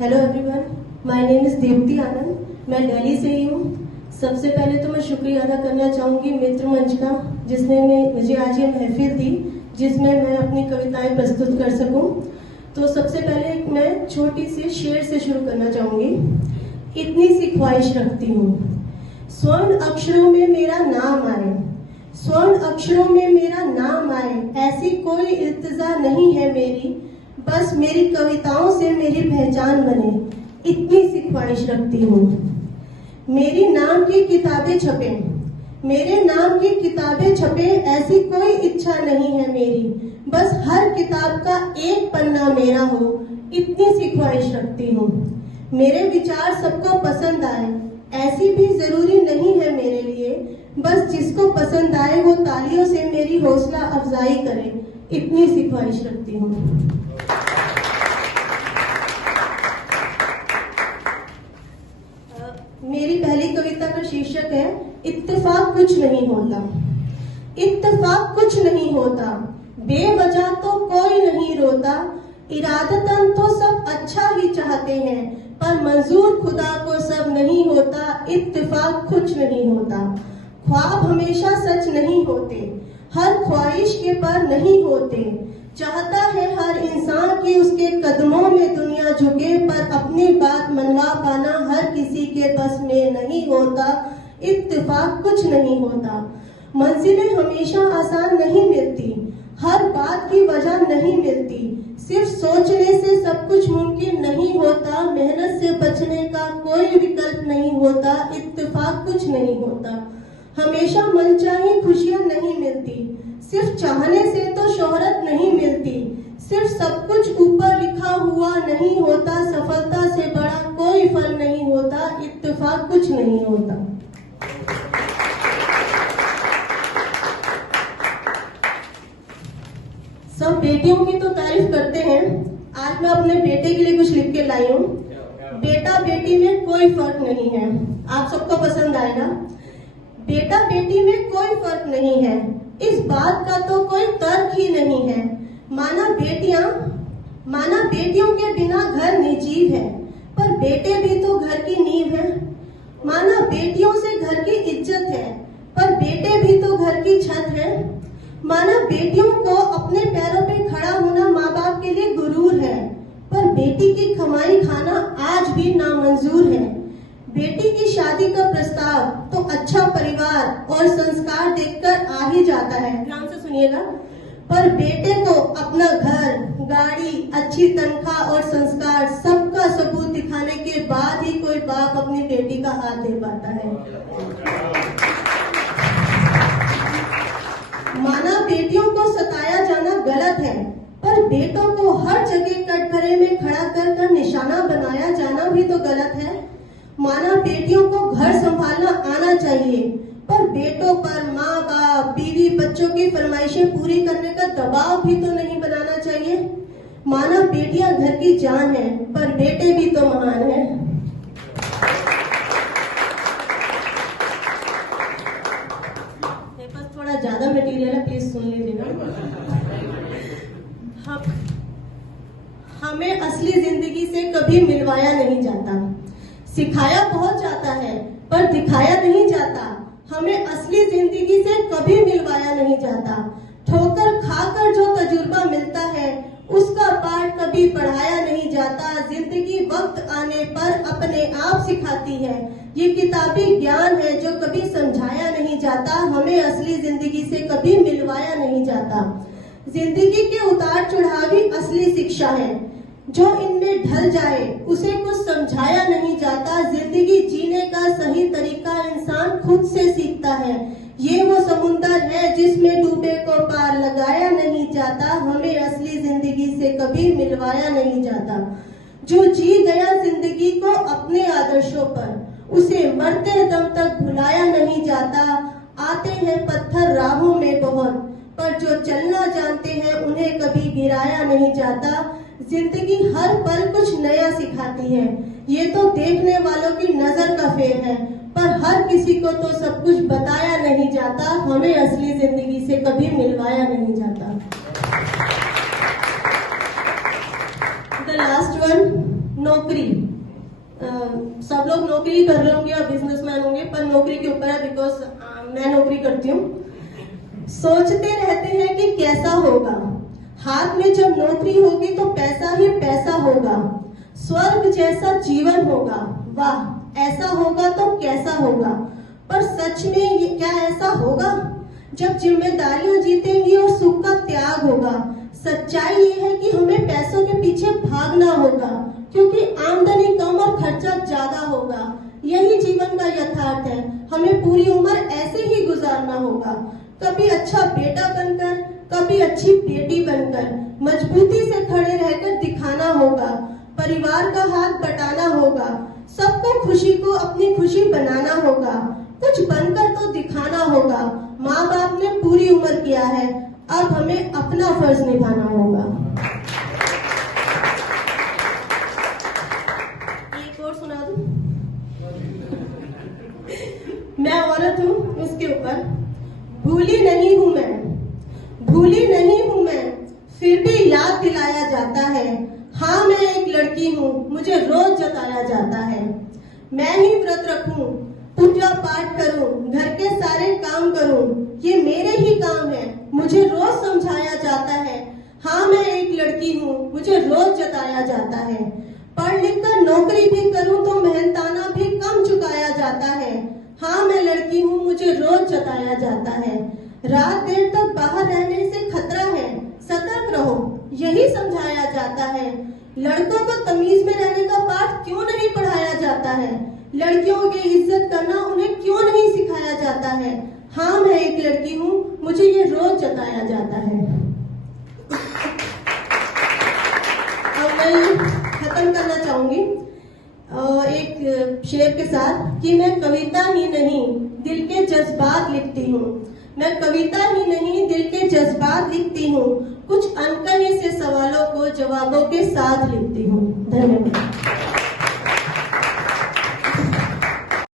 Hello everyone, my name is Devati Anand. मैं दिल्ली से ही हूँ। सबसे पहले तो मैं शुक्रिया अदा करना चाहूँगी मित्र मंच का, जिसने मुझे आज ये महफिल दी जिसमें मैं अपनी कविताएं प्रस्तुत कर सकूं। तो सबसे पहले मैं छोटी सी शेर से शुरू करना चाहूँगी। इतनी सी ख्वाहिश रखती हूँ, स्वर्ण अक्षरों में मेरा नाम आए, स्वर्ण अक्षरों में मेरा नाम आए, ऐसी कोई इल्तिजा नहीं है मेरी, बस मेरी कविताओं से मेरी पहचान बने, इतनी सी ख्वाहिश रखती हूँ। मेरी नाम की किताबें छपे, मेरे नाम की किताबें छपे, ऐसी कोई इच्छा नहीं है मेरी, बस हर किताब का एक पन्ना मेरा हो, इतनी सी ख्वाहिश रखती हूँ। मेरे विचार सबको पसंद आए, ऐसी भी जरूरी नहीं है मेरे लिए, बस जिसको पसंद आए वो तालियों से मेरी हौसला अफजाई करे, इतनी सी ख्वाहिश रखती हूँ। मेरी पहली कविता का शीर्षक है इत्तेफाक कुछ नहीं होता। इत्तेफाक कुछ नहीं होता, बेवजह तो कोई नहीं रोता, इरादतन तो सब अच्छा ही चाहते हैं, पर मंजूर खुदा को सब नहीं होता, इत्तेफाक कुछ नहीं होता। ख्वाब हमेशा सच नहीं होते, हर ख्वाहिश के पर नहीं होते, चाहता है हर इंसान की उसके कदमों में दुनिया झुके, पर अपनी बात मनवा पाना हर किसी के बस में नहीं होता, इत्तेफाक कुछ नहीं होता। मंजिलें हमेशा आसान नहीं मिलती, हर बात की वजह नहीं मिलती, सिर्फ सोचने से सब कुछ मुमकिन नहीं होता, मेहनत से बचने का कोई विकल्प नहीं होता, इत्तेफाक कुछ नहीं होता। हमेशा मनचाही खुशियां नहीं मिलती, सिर्फ चाहने से तो शोहरत नहीं मिलती, सिर्फ सब कुछ ऊपर लिखा हुआ नहीं होता, सफलता से बड़ा कोई फल नहीं होता, इत्तेफाक कुछ नहीं होता। सब बेटियों की तो तारीफ करते हैं, आज मैं अपने बेटे के लिए कुछ लिख के लाई हूँ। बेटा बेटी में कोई फर्क नहीं है, आप सबको पसंद आएगा। बेटा बेटी में कोई फर्क नहीं है, इस बात का तो कोई तर्क ही नहीं है, माना बेटियों के बिना घर निर्जीव है, पर बेटे भी तो घर की नींव है। माना बेटियों से घर की इज्जत है, पर बेटे भी तो घर की छत है। माना बेटियों को अपने पैरों पे खड़ा होना माँ बाप के लिए गुरूर है, पर बेटी की कमाई खाना आज भी नामंजूर है। बेटी की शादी का प्रस्ताव तो अच्छा परिवार और संस्कार देखकर आ ही जाता है, ध्यान से सुनिएगा, पर बेटे को अपना घर, गाड़ी, अच्छी तनख्वाह और संस्कार सबका सबूत दिखाने के बाद ही कोई बाप अपनी बेटी का हाथ दे पाता है। माना बेटियों को सताया जाना गलत है, पर बेटों को हर जगह कटघरे में खड़ा कर निशाना बनाया जाना भी तो गलत है। माना बेटियों को घर संभालना आना चाहिए, पर बेटों पर माँ बाप, बीवी, बच्चों की फरमाइशें पूरी करने का दबाव भी तो नहीं बनाना चाहिए। माना बेटियां घर की जान है, पर बेटे भी तो महान है। मेरे पास थोड़ा ज्यादा मटेरियल है, प्लीज सुन लीजिएगा। हमें असली जिंदगी से कभी मिलवाया नहीं जाता, सिखाया बहुत जाता है पर दिखाया नहीं जाता, हमें असली जिंदगी से कभी मिलवाया नहीं जाता। ठोकर खाकर जो तजुर्बा मिलता है उसका पाठ कभी पढ़ाया नहीं जाता, जिंदगी वक्त आने पर अपने आप सिखाती है, ये किताबी ज्ञान है जो कभी समझाया नहीं जाता, हमें असली जिंदगी से कभी मिलवाया नहीं जाता। जिंदगी के उतार चढ़ाव ही असली शिक्षा है, जो इनमें ढल जाए उसे कुछ समझाया नहीं जाता, जिंदगी जीने का सही तरीका इंसान खुद से सीखता है, ये वो समुंदर है जिसमें डूबे को पार लगाया नहीं जाता, हमें असली जिंदगी से कभी मिलवाया नहीं जाता। जो जी गया जिंदगी को अपने आदर्शों पर, उसे मरते दम तक भुलाया नहीं जाता, आते हैं पत्थर राहों में बहुत, पर जो चलना जानते हैं उन्हें कभी गिराया नहीं जाता। जिंदगी हर पल कुछ नया सिखाती है, ये तो देखने वालों की नजर का फेर है, पर हर किसी को तो सब कुछ बताया नहीं जाता, हमें असली जिंदगी से कभी मिलवाया नहीं जाता। द लास्ट वन, नौकरी, सब लोग नौकरी कर रहे होंगे या बिजनेसमैन होंगे, पर नौकरी के ऊपर है बिकॉज मैं नौकरी करती हूँ। सोचते रहते हैं कि कैसा होगा, हाथ में जब नौकरी होगी तो पैसा ही पैसा होगा, स्वर्ग जैसा जीवन होगा, वाह ऐसा होगा तो कैसा होगा। पर सच में ये क्या ऐसा होगा? जब जिम्मेदारियां जीतेंगी और सुख का त्याग होगा। सच्चाई ये है कि हमें पैसों के पीछे भागना होगा, क्योंकि आमदनी कम और खर्चा ज्यादा होगा। यही जीवन का यथार्थ है, हमें पूरी उम्र ऐसे ही गुजारना होगा। कभी अच्छा बेटा बनकर, कभी अच्छी बेटी बनकर, मजबूती से खड़े रहकर दिखाना होगा। परिवार का हाथ बटाना होगा, सबको खुशी को अपनी खुशी बनाना होगा। कुछ बनकर तो दिखाना होगा। माँ बाप ने पूरी उम्र किया है, अब हमें अपना फर्ज निभाना होगा। एक और सुना दूं? मैं औरत हूँ, उसके ऊपर। भूली नहीं हूँ मैं, भूली नहीं हूँ मैं, फिर भी याद दिलाया जाता है। हाँ मैं एक लड़की हूँ, मुझे रोज जताया जाता है। मैं ही व्रत रखूं, पूजा पाठ करूं, घर के सारे काम करूं, ये मेरे ही काम है, मुझे रोज समझाया जाता है। हाँ मैं एक लड़की हूँ, मुझे रोज जताया जाता है। पढ़ लिख कर नौकरी भी करूं तो मेहनताना भी कम चुकाया जाता है। हाँ मैं लड़की हूँ, मुझे रोज जताया जाता है। रात देर तक बाहर रहने से खतरा है, सतर्क रहो, यही समझाया जाता है। लड़कों को तमीज में रहने का पाठ क्यों नहीं पढ़ाया जाता है? लड़कियों की इज्जत करना उन्हें क्यों नहीं सिखाया जाता है? हाँ मैं एक लड़की हूँ, मुझे ये रोज जताया जाता है। अब मैं खत्म करना चाहूंगी एक शेर के साथ कि मैं कविता ही नहीं दिल के जज्बात लिखती हूँ। मैं कविता ही नहीं दिल के जज्बात लिखती हूँ, कुछ अनकहे से सवालों को जवाबों के साथ लिखती हूँ। धन्यवाद।